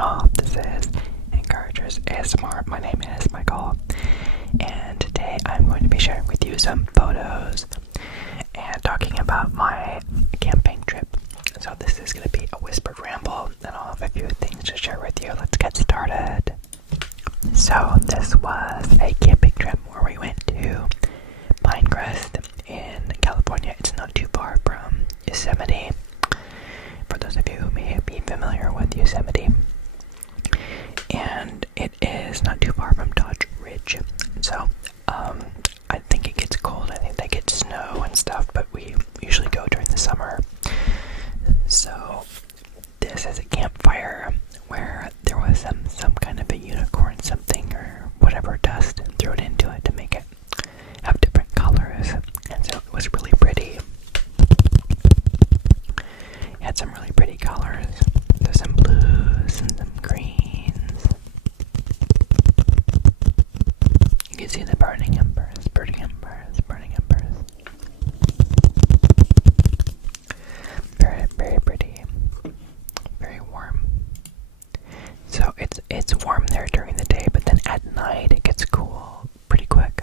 off. This is Encouragers ASMR. My name is Michael, and today I'm going to be sharing with you some photos and talking about my camping trip. So this is going to be a whispered ramble, and I'll have a few things to share with you. Let's get started. So this was a camping trip where we went to Pinecrest in California. It's not too far from Yosemite. For those of you who may be familiar with Yosemite, and it is not too far from Dodge Ridge. So I think it gets cold. I think they get snow and stuff, but we usually go during the summer. So this is a campfire where there was some kind of a unicorn something or whatever dust thrown into it to make it have different colors, and so it was really pretty. It had some really pretty colors. There's some blues and some greens. You can see the burning embers, burning embers, burning embers. Very, very pretty. Very warm. So it's warm there during the day, but then at night it gets cool pretty quick.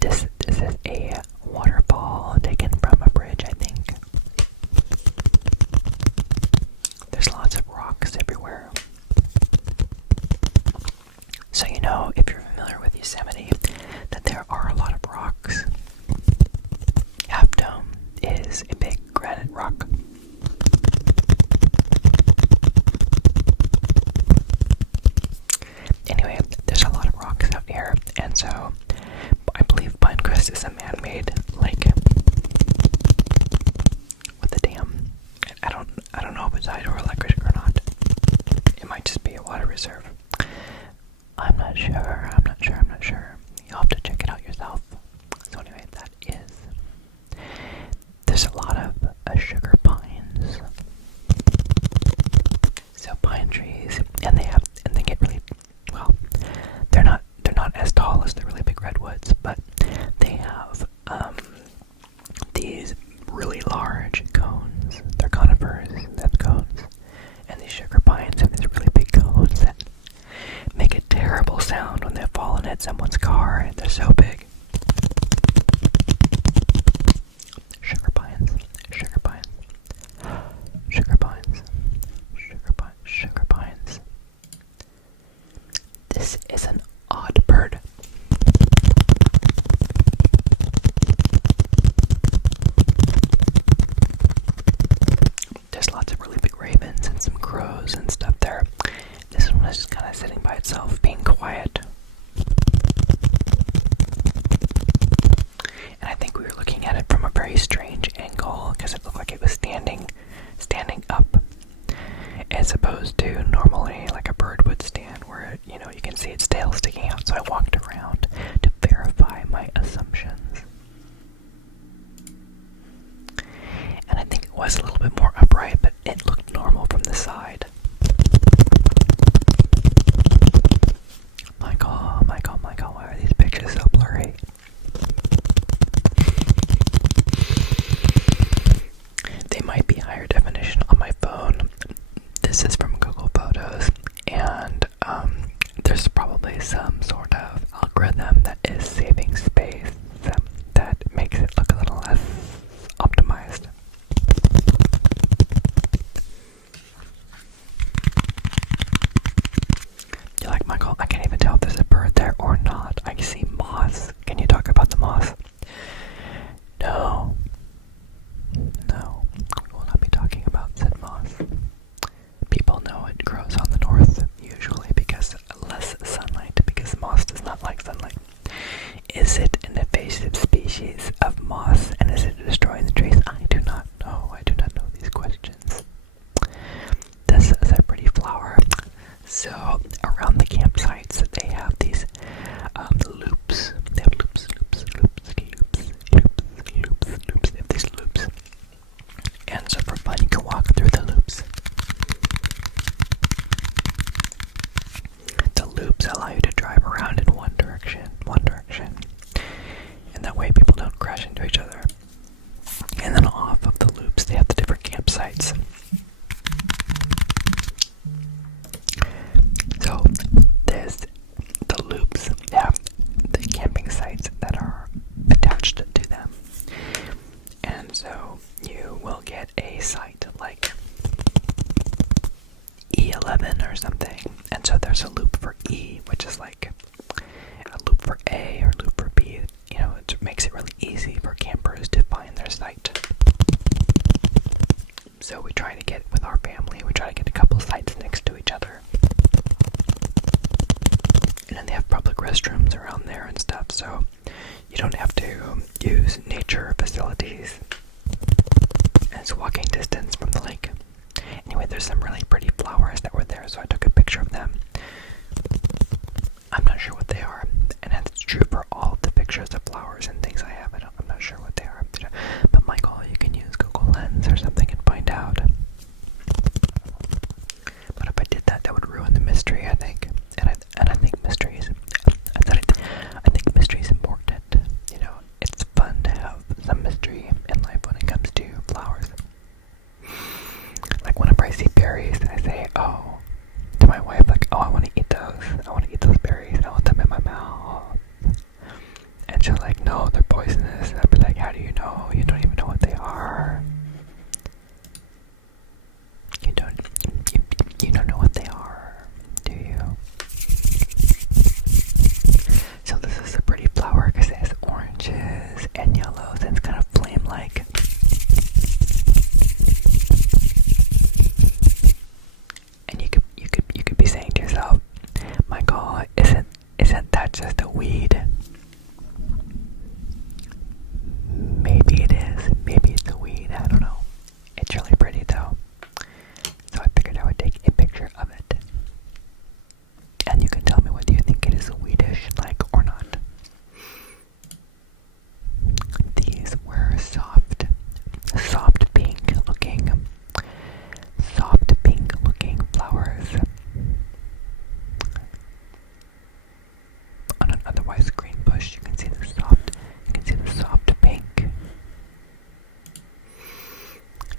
This is a waterfall taken from a bridge, I think. There's lots of rocks everywhere. So you know, if you're familiar with Yosemite, that there are a lot of rocks. Half Dome is a big granite rock. Anyway, there's a lot of rocks out here, and so I believe Pinecrest is a man-made lake with a dam. I don't know if it's hydroelectric or not. It might just be a water reserve. I'm not sure. You'll have to check it out yourself. So anyway, that is. There's a lot of sugar pines. So pine trees, and they get really well. They're not as tall as the really big redwoods, but they have these really large cones. They're conifers, and cones. And these sugar pines have these really big cones that make a terrible sound when they fall and hit someone's car, and they're so big. Sugar pines, sugar pines, sugar pines, sugar pines, sugar pines. This is an odd bird. There's lots of really big ravens and some crows and stuff there. This one is just kind of sitting by itself, being quiet. And I think we were looking at it from a very strange angle, because it looked like it was standing up, as opposed to normally like a bird would stand, where you can see its tail sticking out. So I walked around to verify my assumptions. And I think it was a little bit more upright, but it looked normal from the side. Michael, why are these pictures so blurry? They might be higher definition on my phone. This is from Google Photos, and there's probably some sort of algorithm that is saving space that makes it look a little less optimized. You're like, Michael, I can't even tell if there's a bird there or not. I see moss. Can you talk about the moss? No. We will not be talking about said moss. People know it grows on the north, usually because less sunlight, because moss does not like sunlight. Is it an invasive species of moss, and is it destroying the trees? I do not know. I do not know these questions. This is a pretty flower. So around the campsites, they have these loops. They have loops. They have these loops. And so for fun, you can walk through the loops. The loops allow you to drive around in one direction. And that way people don't crash into each other. And then off of the loops, they have the different campsites. site, like E11 or something. And so there's a loop for E, which is like a loop for A or loop for B. You know, it makes it really easy for campers to find their site. So we try to get, with our family, we try to get a couple sites next to each other. And then they have public restrooms around there and stuff, so you don't have to use nature facilities. And it's walking distance from the lake. Anyway, there's some really pretty flowers that were there, so I took a picture of them. I'm not sure what they are, and that's true for all the pictures of flowers and things I have. I'm not sure what they are. But Michael, you can use Google Lens or something and find out. But if I did that, that would ruin the mystery, I think. And I think mysteries. I think mystery is important. You know, it's fun to have some mystery in life when it comes to flowers. Like whenever I see berries, I say, "Oh," to my wife, like, "Oh, I want to eat those. I want to eat those berries. I want them in my mouth." And she'll like, "No, they're poisonous." And I'll be like, "How do you know? You don't even know what they are. You don't know what they are, do you?" So this is a pretty flower because it has oranges and yellows, and it's kind of flame-like. And you could be saying to yourself, "Michael, isn't that just a weed?" Maybe it is. Maybe it's a weed. I don't know. It's really pretty though. So I figured I would take a picture of it. And you can tell me whether you think it is weedish like or not. These were soft pink looking flowers on an otherwise green bush. You can see the soft pink.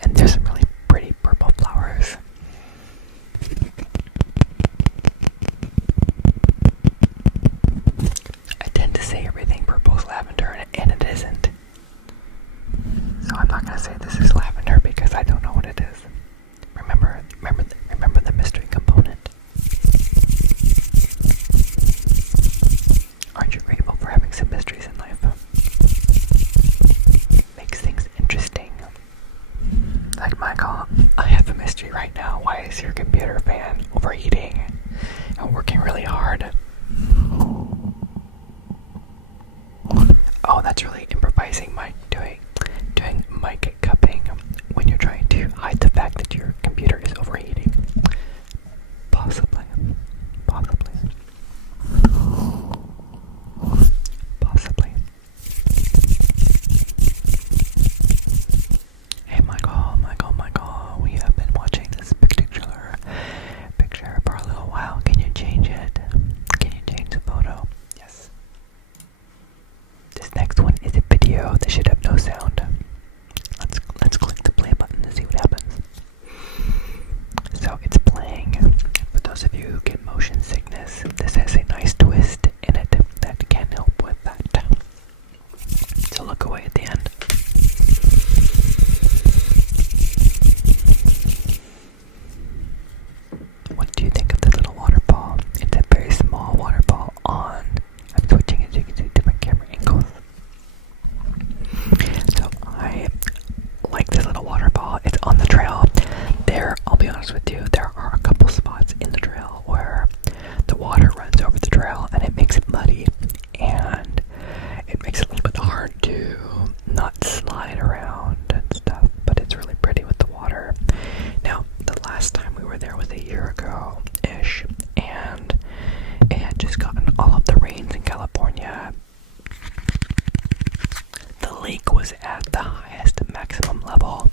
And there's some really pretty purple flowers. I tend to say everything purple is lavender, and it isn't. So I'm not going to say this is lavender because I don't know what it is. Remember the mystery component. Aren't you grateful for having some mysteries in life? Makes things interesting. Like, Michael, I have a mystery right now. Why is your computer fan overheating and working really hard? Oh, that's really improvising mic doing mic cupping when you're trying to hide the fact that your computer is overheating. Possibly. Hey Michael, we have been watching this particular picture for a little while. Can you change it? Can you change the photo? Yes. This next one is a video that should have no sound. Let's click the play button to see what happens. So it's playing. For those of you who get motion sickness, this has a nice twist in it that can help with that. So look away at the end. What do you think of this little waterfall? It's a very small waterfall on. I'm switching it so you can see different camera angles. So I like this little waterfall. It's on the trail. I'll be honest with you, there are a couple spots in the trail where the water runs over the trail and it makes it muddy and it makes it a little bit hard to not slide around and stuff, but it's really pretty with the water. Now, the last time we were there was a year ago-ish, and it had just gotten all of the rains in California. The lake was at the highest maximum level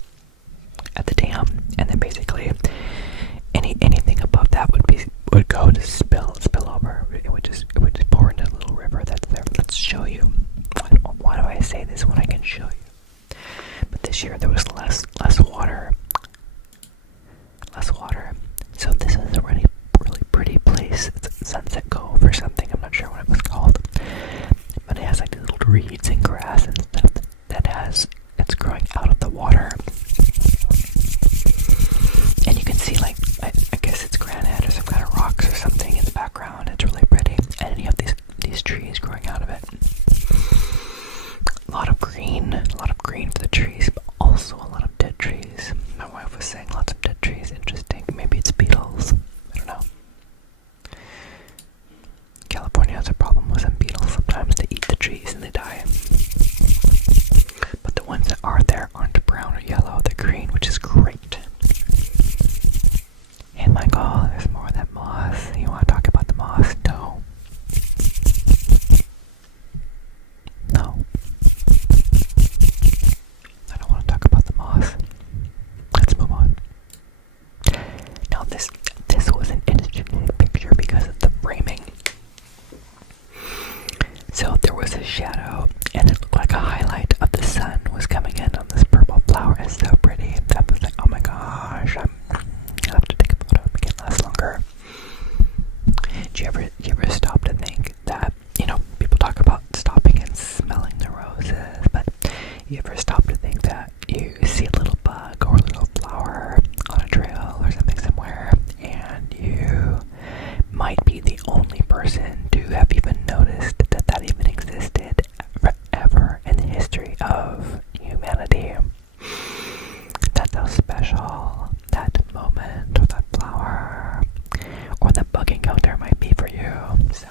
at the dam, and then basically anything above that would go to spill over. It would just pour into a little river that's there. Let's show you. Why do I say this when I can show you? But this year there was less water. So this is a really pretty place. It's Sunset Cove or something. I'm not sure what it was called. But it has like these little reeds and grass and stuff it's growing out of the water. So there was a shadow, and it looked like a highlight of the sun was coming in on this purple flower. It's so pretty. I was like, oh my gosh, I'll have to take a photo to make it last longer. Do you ever stop to think that, people talk about stopping and smelling the roses, but you ever stop to think that you see a little bug or a little flower on a trail or something somewhere, and you might be the only person to have even noticed that even existed ever in the history of humanity? That's how special that moment or that flower or that bug encounter might be for you. So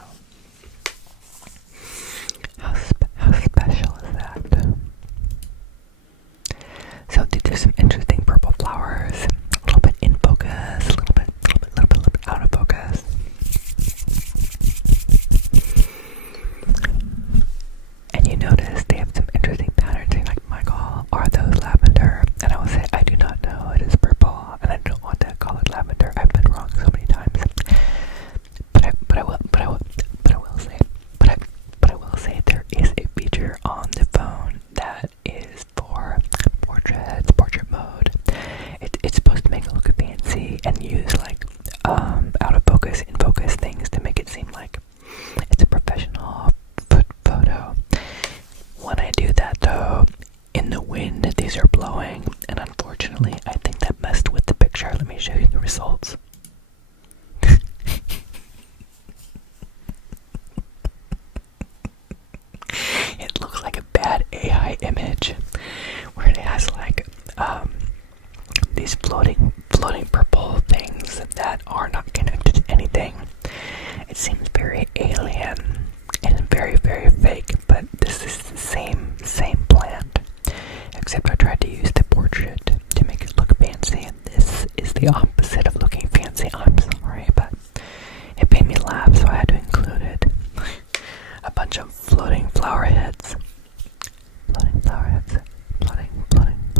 how special is that? So there's some interesting purple flowers, a little bit in focus, a little bit out of focus. And you notice they have some interesting patterns. You're like, Michael, are those lavender? And I will say, I do not know. It is purple, and I don't want to call it lavender. I've been wrong so many times. But I will say there is a feature on the phone that is for portrait mode. It's supposed to make it look fancy and use like out of focus, in focus things to make it seem like it's a professional photo. When I do that though, in the wind these are blowing, and unfortunately I think that messed with the picture. Let me show you the results. It looks like a bad AI image where it has like these floating purple things that are not connected to anything. It seems very alien and very, very fake, but this is the same plant, except I tried to use the portrait to make it look fancy, and this is the opposite of looking fancy. I'm sorry, but it made me laugh, so I had to include it. A bunch of floating flower heads. Floating flower heads. Floating flower heads.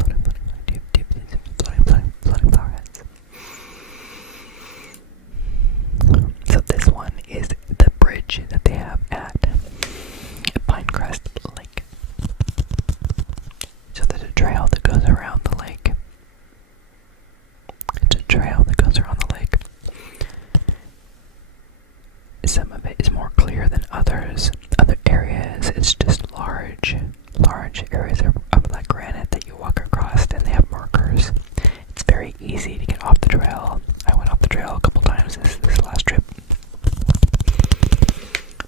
So this one is the bridge that they have at Pinecrest Lake. So there's a trail that goes around the lake. It's a trail that goes around the lake. Some of it is more clear than others. Other areas, it's just large areas of like granite that you walk across, and they have markers. It's very easy to get off the trail. I went off the trail a couple times this last trip.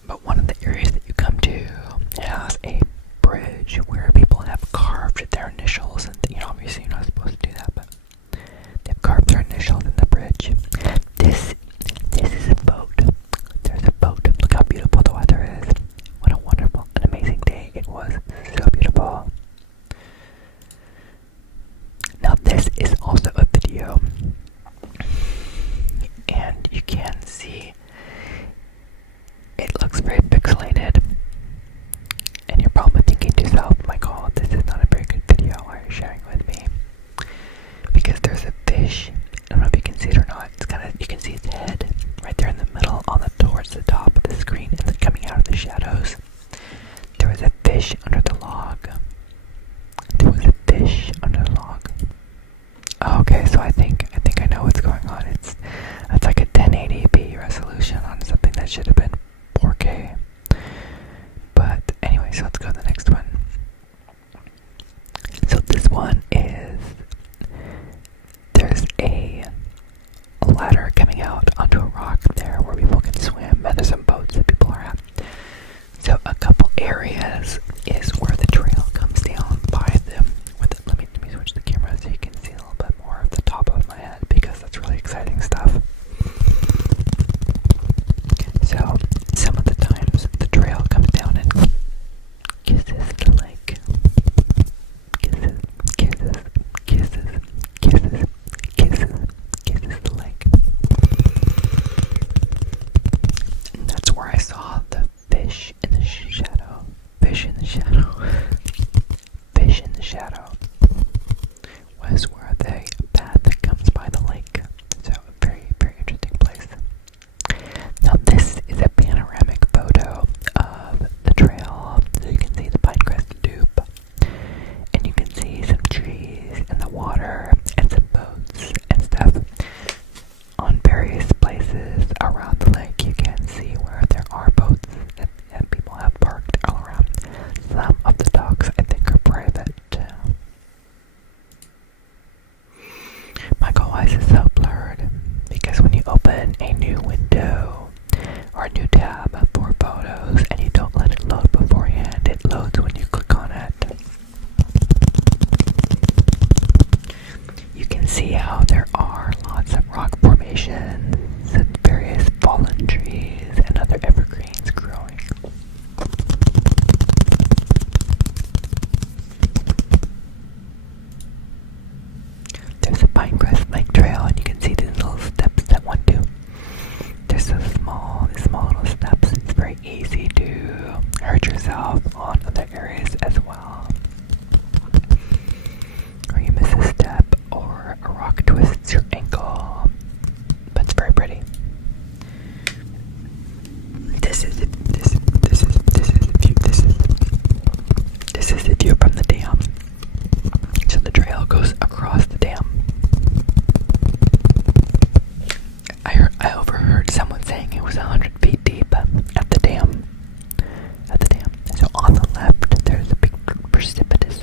But one of the areas that you come to has a bridge where people have carved their initials, and obviously you're not supposed to do that, but they've carved their initials in the bridge. This is a boat. There's a boat. Look how beautiful the weather is. What a wonderful and amazing day it was. So beautiful. Now this is also a video there are lots of rock formations and various fallen trees and other evergreens growing. There's a Pinecrest Lake Trail, and you can see these little steps that one do. They're so small, these small little steps. It's very easy to hurt yourself on other areas as well. Or you miss a step, or a rock twists your ankle. But it's very pretty. This is the view from the dam. So the trail goes across the dam. I overheard someone saying it was 100 feet deep at the dam. So on the left, there's a big precipitous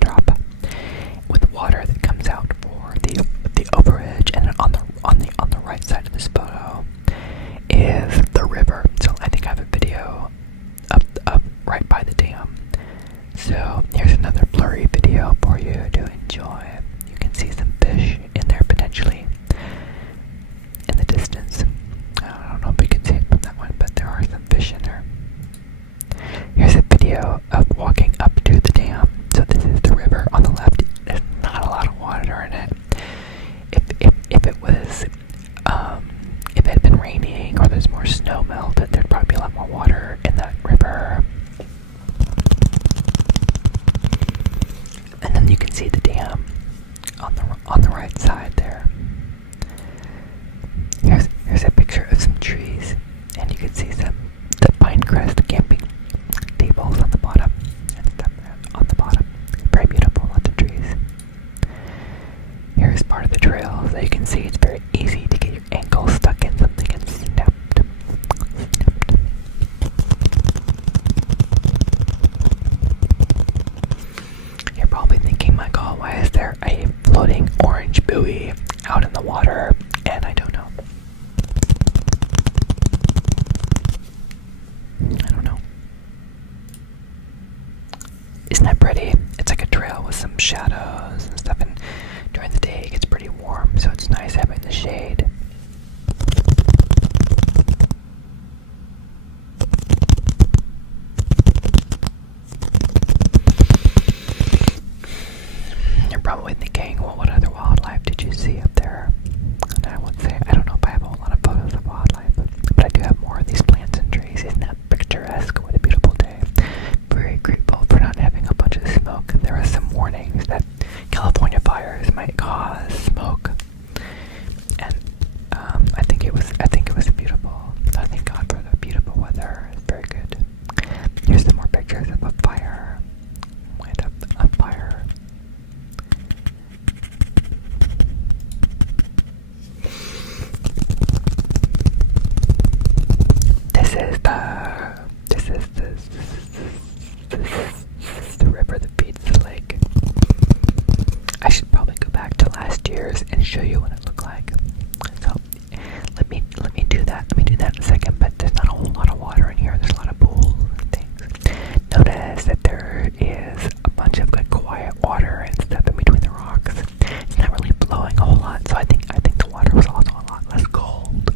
drop with water that comes out for the overage, and then on the right side of this photo is the river. So I think I have a video up right by the dam. So here's another blurry video for you to enjoy. You can see some fish in there potentially in the distance. I don't know if you can see it from that one, but there are some fish in there. Here's a video of walking up to the dam. So this is the river on the left. There's not a lot of water in it. If it was if it had been raining or there's more snow melt, there'd probably be a lot more water in that river. And then you can see the dam on the right side there. Here's a picture of some trees, and you can see the Pinecrest camping tables on the bottom and stuff on the bottom. Very beautiful, lots of trees. Here's part of the trail, so you can see it's very easy to get your ankle stuck in something and snapped. You're probably thinking, Michael, why is there a floating orange buoy out in the water? And I don't know. Isn't that pretty? It's like a trail with some shadows and stuff, and during the day it gets pretty warm, so it's nice having the shade. You're probably thinking, well, what other wildlife did you see up there? And I would say, I don't know if I have a whole lot of photos of wildlife, but I do have more of these plants and trees. Isn't that picturesque? What a beautiful day. Very grateful for not having a bunch of smoke. There are some warnings that California fires might cause smoke, and I think it was beautiful. I thank God for the beautiful weather. It's very good. Here's some more pictures of a fire. Went up a fire. This is the river that feeds the lake. I should probably go back to last year's and show you what it looked like. So let me do that. Let me do that in a second. But there's not a whole lot of water in here. There's a lot of pools and things. Notice that there is a bunch of good quiet water and stuff in between the rocks. It's not really flowing a whole lot. So I think the water was also a lot less cold.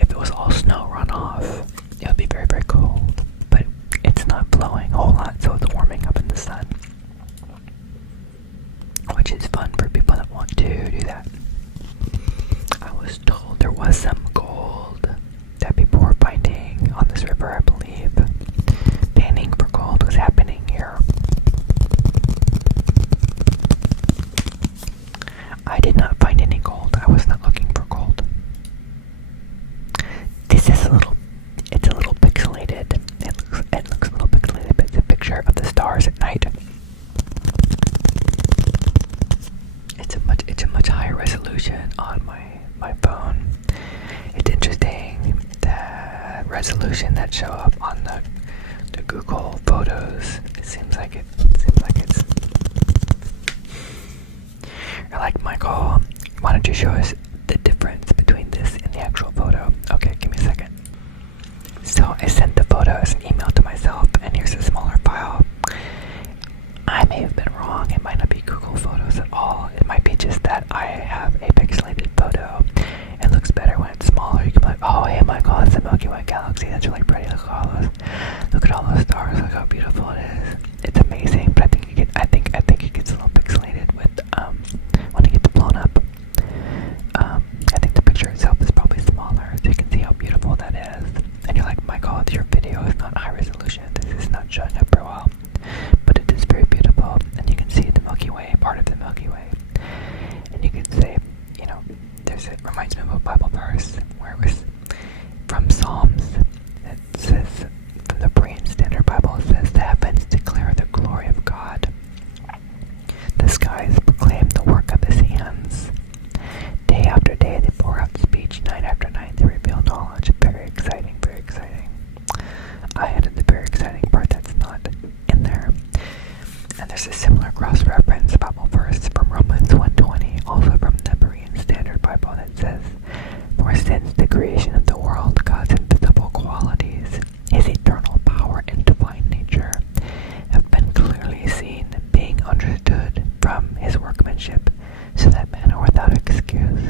If it was all snow runoff, it would be very, very cold. But it's not flowing a whole lot, so it's warming up in the sun, which is fun for people that want to do that. I was told there was some gold that people were finding on this river, I believe. Panning for gold was happening here. I did not find any gold. I was not looking for gold. This is it's a little pixelated. It looks a little pixelated, but it's a picture of the stars at night. It's a much higher resolution on my phone. It's interesting the resolution that show up on the Google Photos. It seems like it's. You're like, Michael, why don't you show us the difference between this and the actual photo? Okay, give me a second. So I sent the photo as an email to myself, and here's a smaller file. I may have been wrong. It might not be Google Photos at all. It might be just that I have galaxy that's really pretty. Look at all those stars. Look how beautiful it is. It's amazing, but I think it gets a little pixelated with when it gets blown up. I think the picture itself is probably smaller, so you can see how beautiful that is. And you're like, my God, your video is not high resolution. This is not showing up very well, but it is very beautiful, and you can see the Milky Way, part of the Milky Way. And you can say, you know, it reminds me of a Bible verse where it was from Psalms. It says, from the Berean Standard Bible, it says, the heavens declare the glory of God. The skies proclaim the work of his hands. Day after day they pour out speech, night after night they reveal knowledge. Very exciting, very exciting. I added the very exciting part that's not in there. And there's a similar cross-reference Bible verse from Romans 1:20, also from the Berean Standard Bible, that says, for since the creation of the world, God's invisible qualities, his eternal power and divine nature, have been clearly seen, being understood from his workmanship, so that men are without excuse.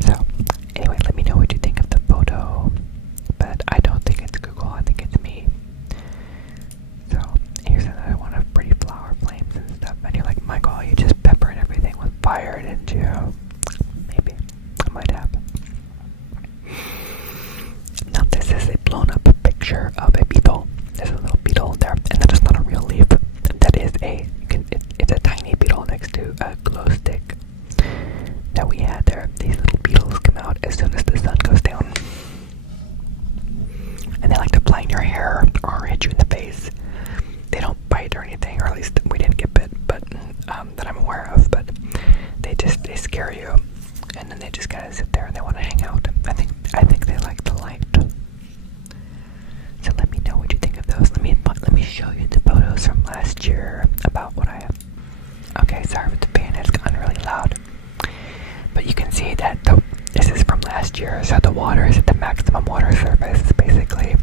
So, anyway, let me know what you think of the photo, but I don't think it's Google, I think it's me. So, here's another one of pretty flower flames and stuff, and you're like, Michael, you just peppered everything with fire, didn't you? Maybe. I might have. Now, this is a blown up picture of a beetle. There's a little beetle there, and that is not a real leaf. That is it's a tiny beetle next to a glow stick that we had there. These little beetles come out as soon as the sun goes down. And they like to fly in your hair or hit you in the face. They don't bite or anything, or at least we didn't get bit, but that I'm aware of. But they scare you, and then they just kind of sit there and they want to hang out. I think they like the light. So let me know what you think of those. Let me show you the photos from last year about what I have. Okay, sorry with the fan, it's gotten really loud. But you can see that this is from last year, so the water is at the maximum water surface, basically.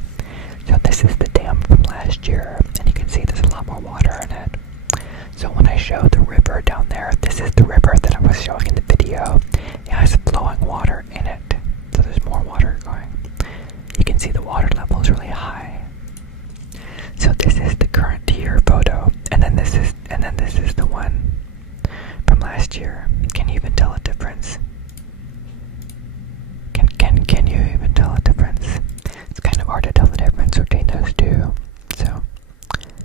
So this is the dam from last year, and you can see there's a lot more water in it. So when I show the river down there, this is the river that I was showing in the video. It has flowing water in it, so there's more water going. You can see the water level is really high. So this is the current year photo, and then this is the one from last year. Can you even tell a difference? Can you even tell a difference? It's kind of hard to tell the difference between those two. So,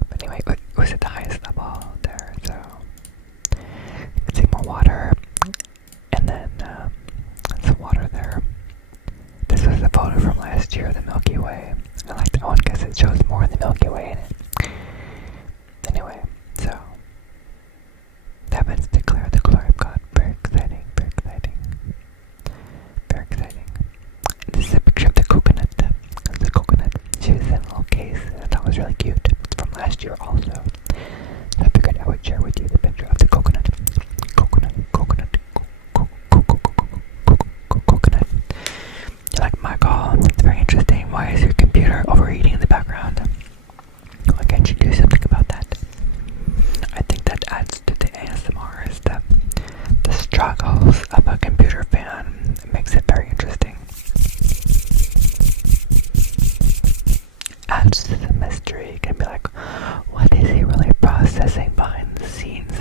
but anyway, it was at the highest level there. So you can see more water, and then some water there. This was a photo from last year of the Milky Way. I like that one because it shows more of the Milky Way in it. Anyway, so the heavens declare the glory of God. Very exciting, very exciting, very exciting. This is a picture of the coconut. The coconut. She was in a little case, and I thought it was really cute. It's from last year also. So I figured I would share with you the picture of the coconut. Coconut. You're like, Michael, that's very interesting. Why is your computer overheating in the background? Why can't you do something about that? I think that adds to the ASMR is the struggles of a computer fan. It makes it very interesting. Adds to the mystery. You can be like, what is he really processing behind the scenes?